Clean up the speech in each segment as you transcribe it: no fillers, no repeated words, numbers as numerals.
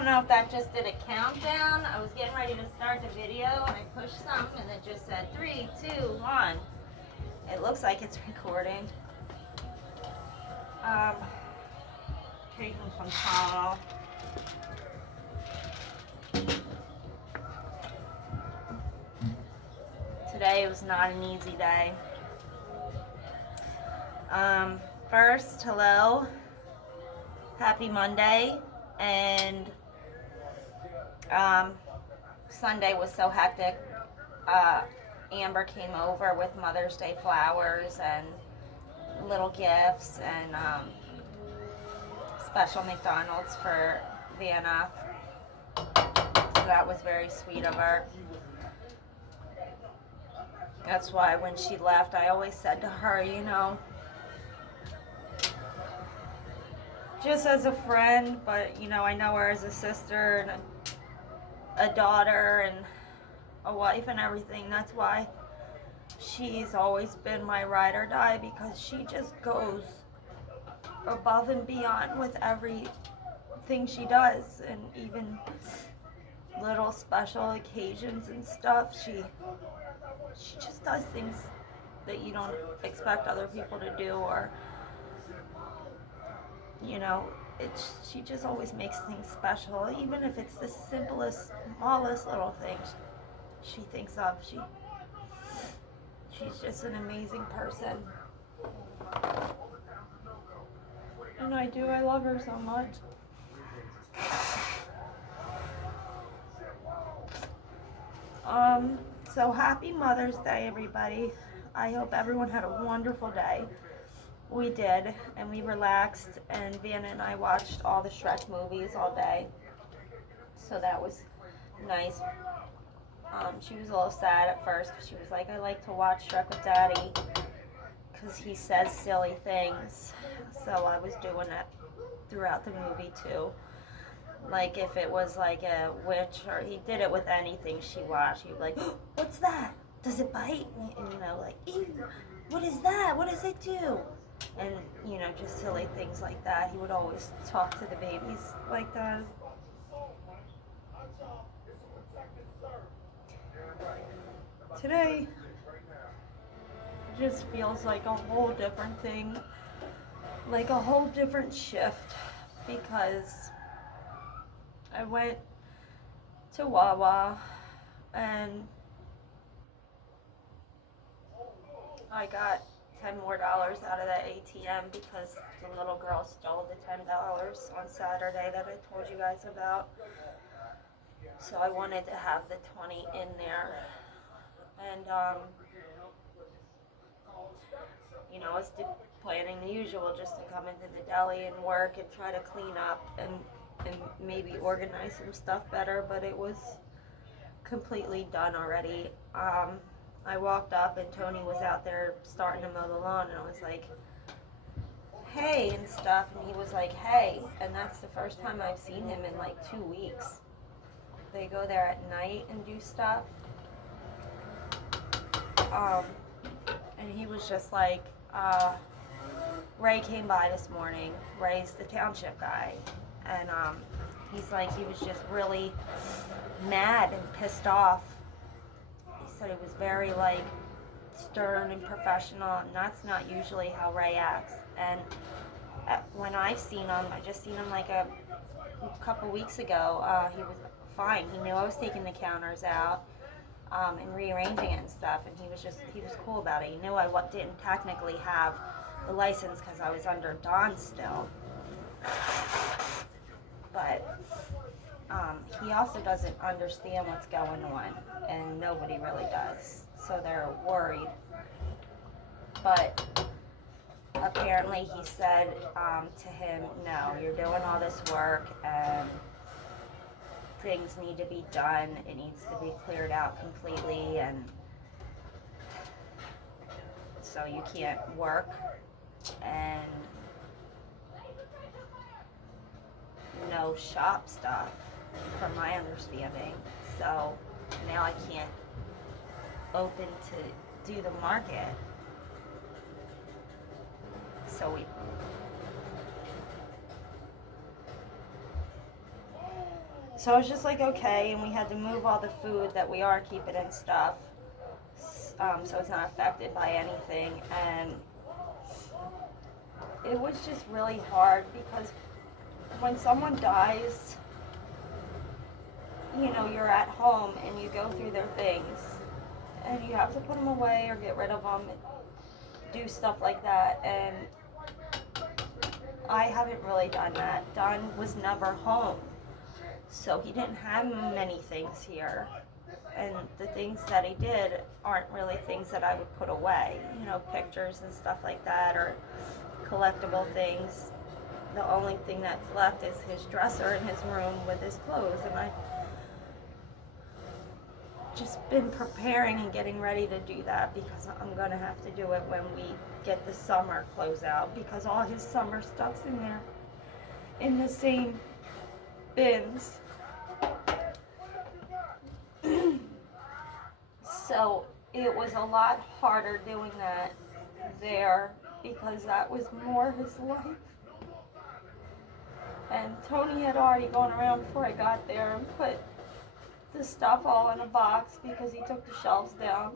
don't know if that just did a countdown. I was getting ready to start the video and I pushed something and it just said 3, 2, 1. It looks like it's recording. Taking some Tylenol. Today was not an easy day. First, hello. Happy Monday. And Sunday was so hectic. Amber came over with Mother's Day flowers and little gifts and special McDonald's for Vanna. So that was very sweet of her. That's why when she left, I always said to her, you know, just as a friend, but you know, I know her as a sister and a daughter and a wife and everything. That's why she's always been my ride or die, because she just goes above and beyond with everything she does, and even little special occasions and stuff. She just does things that you don't expect other people to do, or you know, she just always makes things special, even if it's the simplest, smallest little things she thinks of. She's just an amazing person. And I love her so much. So happy Mother's Day, everybody. I hope everyone had a wonderful day. We did, and we relaxed, and Vanna and I watched all the Shrek movies all day. So that was nice. She was a little sad at first because she was like, I like to watch Shrek with Daddy because he says silly things. So I was doing that throughout the movie too. Like if it was like a witch, or he did it with anything she watched, he'd be like, oh, what's that? Does it bite? And you know, like, ew, what is that? What does it do? And you know, just silly things like that. He would always talk to the babies like that. Today just feels like a whole different thing, like a whole different shift, because I went to Wawa and I got $10 more out of that ATM because the little girl stole the $10 on Saturday that I told you guys about. So I wanted to have the 20 in there. And, you know, I was planning the usual, just to come into the deli and work and try to clean up and maybe organize some stuff better, but it was completely done already. I walked up and Tony was out there starting to mow the lawn, and I was like, hey, and stuff, and he was like, hey, and that's the first time I've seen him in like 2 weeks. They go there at night and do stuff. And he was just like, Ray came by this morning. Ray's the township guy. And he's like, he was just really mad and pissed off. He said it was very like stern and professional, and that's not usually how Ray acts. And when I've seen him, I just seen him like a couple weeks ago, he was fine. He knew I was taking the counters out and rearranging it and stuff, and he was cool about it. He knew I didn't technically have the license because I was under Dawn still. But he also doesn't understand what's going on, and nobody really does. So they're worried. But apparently he said to him, no, you're doing all this work and things need to be done. It needs to be cleared out completely, and so you can't work and no shop stuff, from my understanding. So now I can't open to do the market. So So I was just like, okay, and we had to move all the food that we are keeping and stuff, so it's not affected by anything. And it was just really hard because when someone dies, you know, you're at home and you go through their things and you have to put them away or get rid of them, do stuff like that. And I haven't really done that. Don was never home, so he didn't have many things here. And the things that he did aren't really things that I would put away, you know, pictures and stuff like that, or collectible things. The only thing that's left is his dresser in his room with his clothes, and I just been preparing and getting ready to do that because I'm gonna have to do it when we get the summer clothes out, because all his summer stuff's in there in the same bins. So it was a lot harder doing that there because that was more his life. And Tony had already gone around before I got there and put the stuff all in a box because he took the shelves down.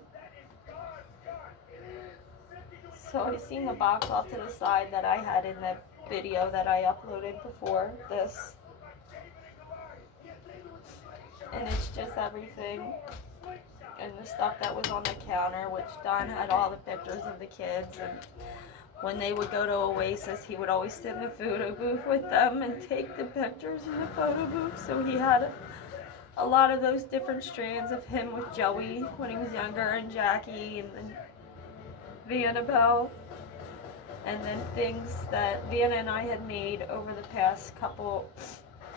So I seen the box off to the side that I had in the video that I uploaded before this. And it's just everything. And the stuff that was on the counter, which Don had all the pictures of the kids. And when they would go to Oasis, he would always sit in the photo booth with them and take the pictures in the photo booth. So he had a lot of those different strands of him with Joey when he was younger, and Jackie, and then Vanabelle, and then things that Vanna and I had made over the past couple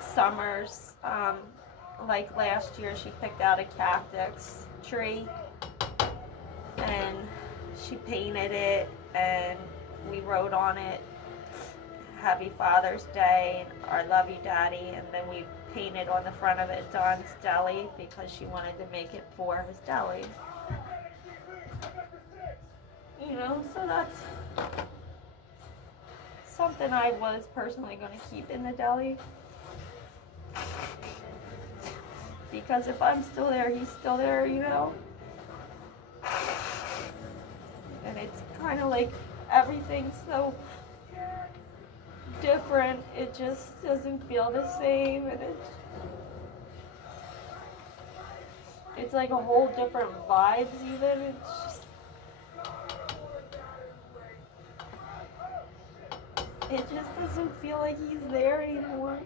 summers. Like last year, she picked out a cactus tree and she painted it, and we wrote on it Happy Father's Day and I love you, Daddy, and then we painted on the front of it Don's Deli because she wanted to make it for his deli. You know, so that's something I was personally going to keep in the deli. Because if I'm still there, he's still there, you know? And it's kind of like everything's so different, it just doesn't feel the same, and it's like a whole different vibes even. It's just, it just doesn't feel like he's there anymore.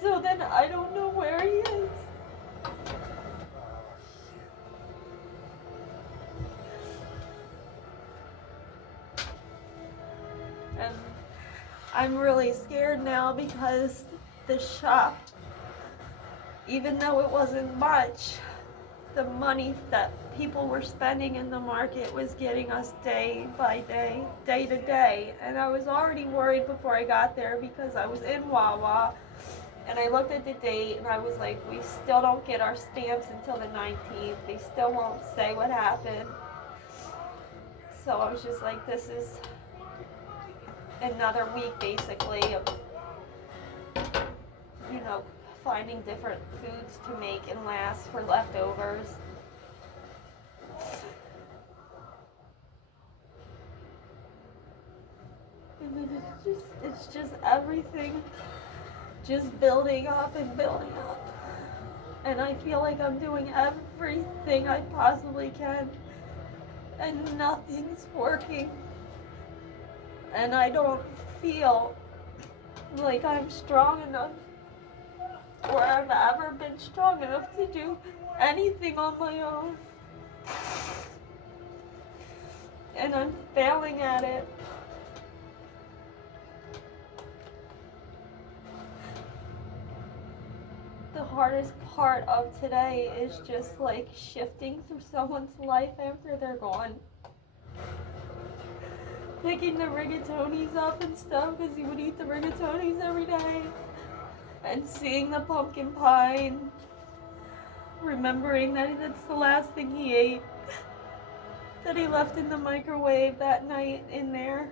So then I don't know where he is. And I'm really scared now because the shop, even though it wasn't much, the money that people were spending in the market was getting us day by day, day to day. And I was already worried before I got there because I was in Wawa and I looked at the date and I was like, we still don't get our stamps until the 19th. They still won't say what happened. So I was just like, this is another week basically of, you know, finding different foods to make and last for leftovers. And then it's just everything just building up and building up. And I feel like I'm doing everything I possibly can and nothing's working. And I don't feel like I'm strong enough or I've ever been strong enough to do anything on my own. And I'm failing at it. The hardest part of today is just like shifting through someone's life after they're gone. Picking the rigatonis up and stuff because he would eat the rigatonis every day. And seeing the pumpkin pie and remembering that that's the last thing he ate. That he left in the microwave that night in there.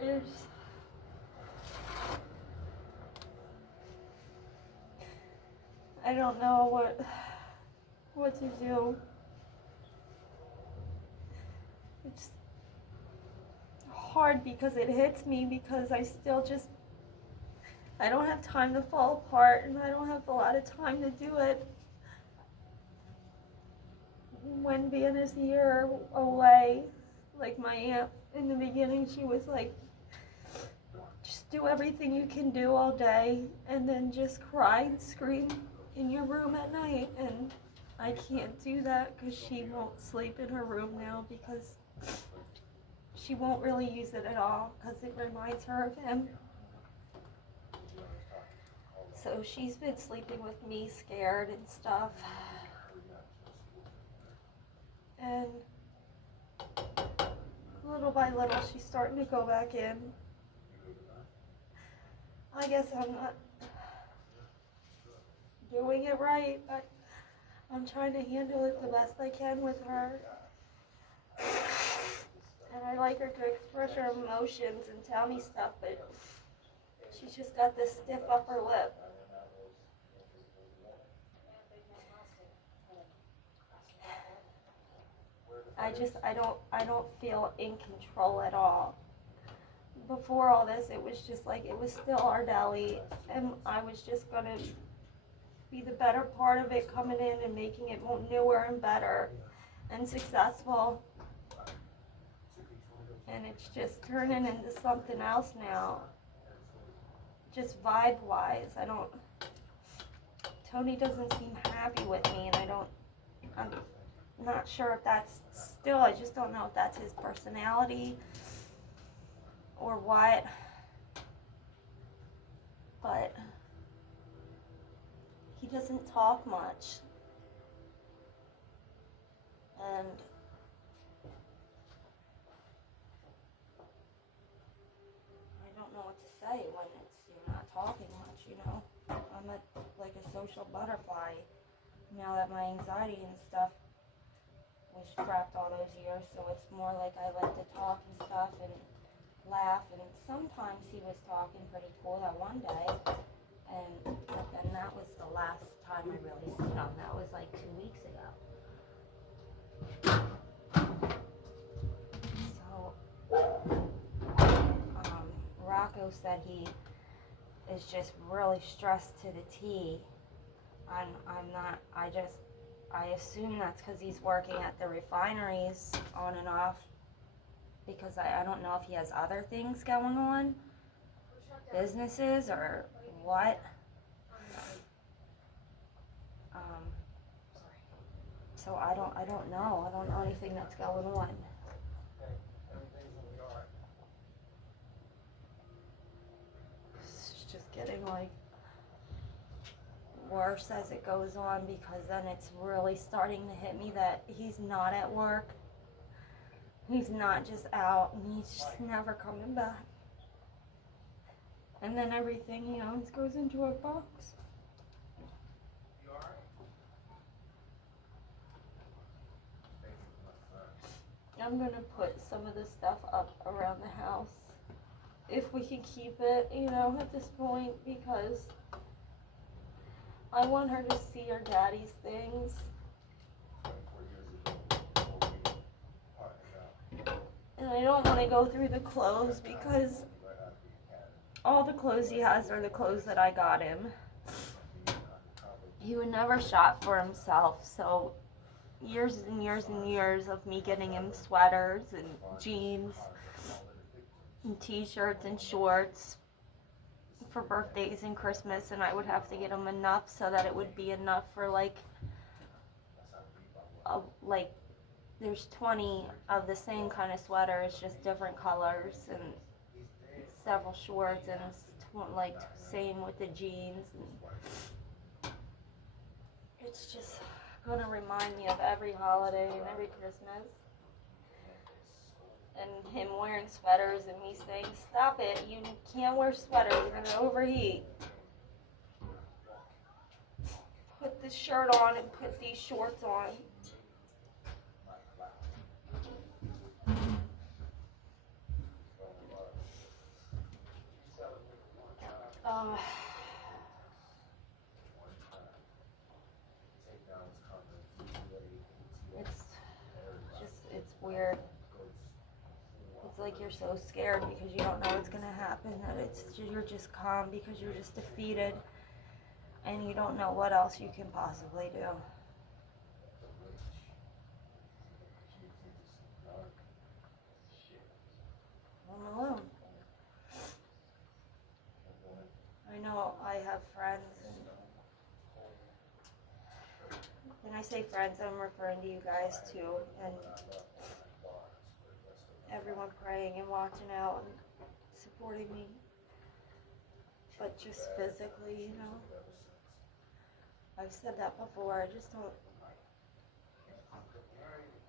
There's, I don't know what to do. It's hard because it hits me because I still just, I don't have time to fall apart and I don't have a lot of time to do it. When Vanna's here away, like my aunt in the beginning, she was like, just do everything you can do all day and then just cry and scream in your room at night. And I can't do that because she won't sleep in her room now because she won't really use it at all because it reminds her of him. So she's been sleeping with me scared and stuff. And little by little she's starting to go back in. I guess I'm not doing it right, but I'm trying to handle it the best I can with her. And I like her to express her emotions and tell me stuff, but she's just got this stiff upper lip. I don't feel in control at all. Before all this, it was just like, it was still our deli, and I was just gonna be the better part of it, coming in and making it more newer and better and successful. And it's just turning into something else now. Just vibe-wise, Tony doesn't seem happy with me, and I'm not sure if that's still, I just don't know if that's his personality or what, but he doesn't talk much, and I don't know what to say when you're not talking much, you know. I'm like a social butterfly now that my anxiety and stuff was trapped all those years, so it's more like I like to talk and stuff and laugh, and sometimes he was talking pretty cool that one day, but then that was the last time I really seen him. That was like 2 weeks ago. So Rocco said he is just really stressed to the T. I'm not, I assume that's because he's working at the refineries on and off, because I don't know if he has other things going on, businesses or what. So I don't know anything that's going on. It's just getting like worse as it goes on, because then it's really starting to hit me that he's not at work. He's not just out, and he's just never coming back. And then everything he owns goes into a box. I'm gonna put some of this stuff up around the house, if we can keep it, you know, at this point, because I want her to see her daddy's things. And I don't want to go through the clothes, because all the clothes he has are the clothes that I got him. He would never shop for himself, so years and years and years of me getting him sweaters and jeans and t-shirts and shorts for birthdays and Christmas, and I would have to get him enough so that it would be enough for like there's 20 of the same kind of sweaters, just different colors, and several shorts, and like same with the jeans. And it's just gonna remind me of every holiday and every Christmas, and him wearing sweaters and me saying, stop it, you can't wear sweaters, you're gonna overheat. Put this shirt on and put these shorts on. Uh, it's it's weird. It's like you're so scared because you don't know what's gonna happen, that you're just calm because you're just defeated and you don't know what else you can possibly do. I'm alone. I know I have friends, and when I say friends, I'm referring to you guys too, and everyone praying and watching out and supporting me, but just physically, you know. I've said that before. I just don't.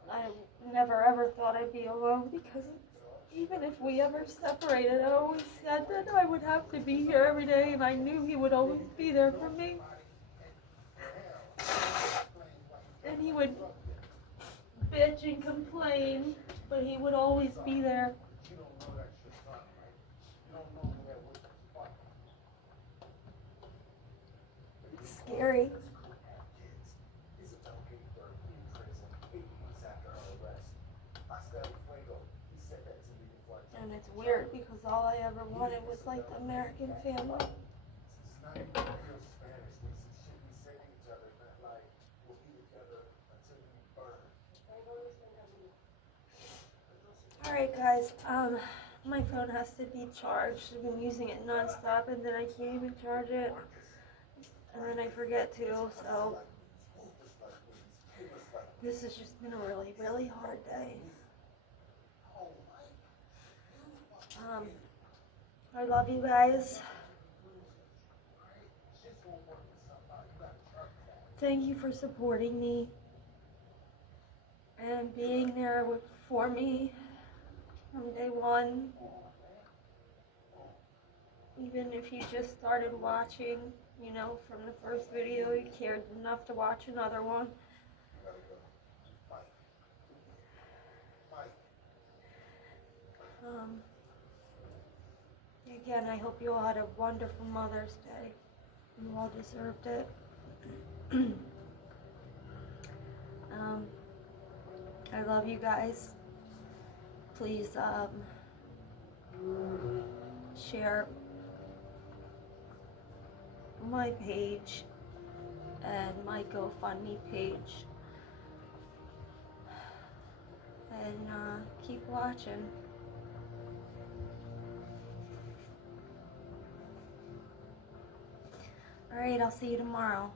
I never ever thought I'd be alone, because even if we ever separated, I always said that I would have to be here every day, and I knew he would always be there for me. And he would bitch and complain, but he would always be there. It's scary. And it's weird because all I ever wanted was like the American family. Alright guys, my phone has to be charged. I've been using it non-stop, and then I can't even charge it. And then I forget to, so this has just been a really, really hard day. I love you guys. Thank you for supporting me and being there for me from day one. Even if you just started watching, you know, from the first video, you cared enough to watch another one. Again, I hope you all had a wonderful Mother's Day. You all deserved it. I love you guys. Please share my page and my GoFundMe page, and keep watching. Alright, I'll see you tomorrow.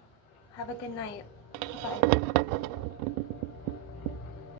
Have a good night. Bye.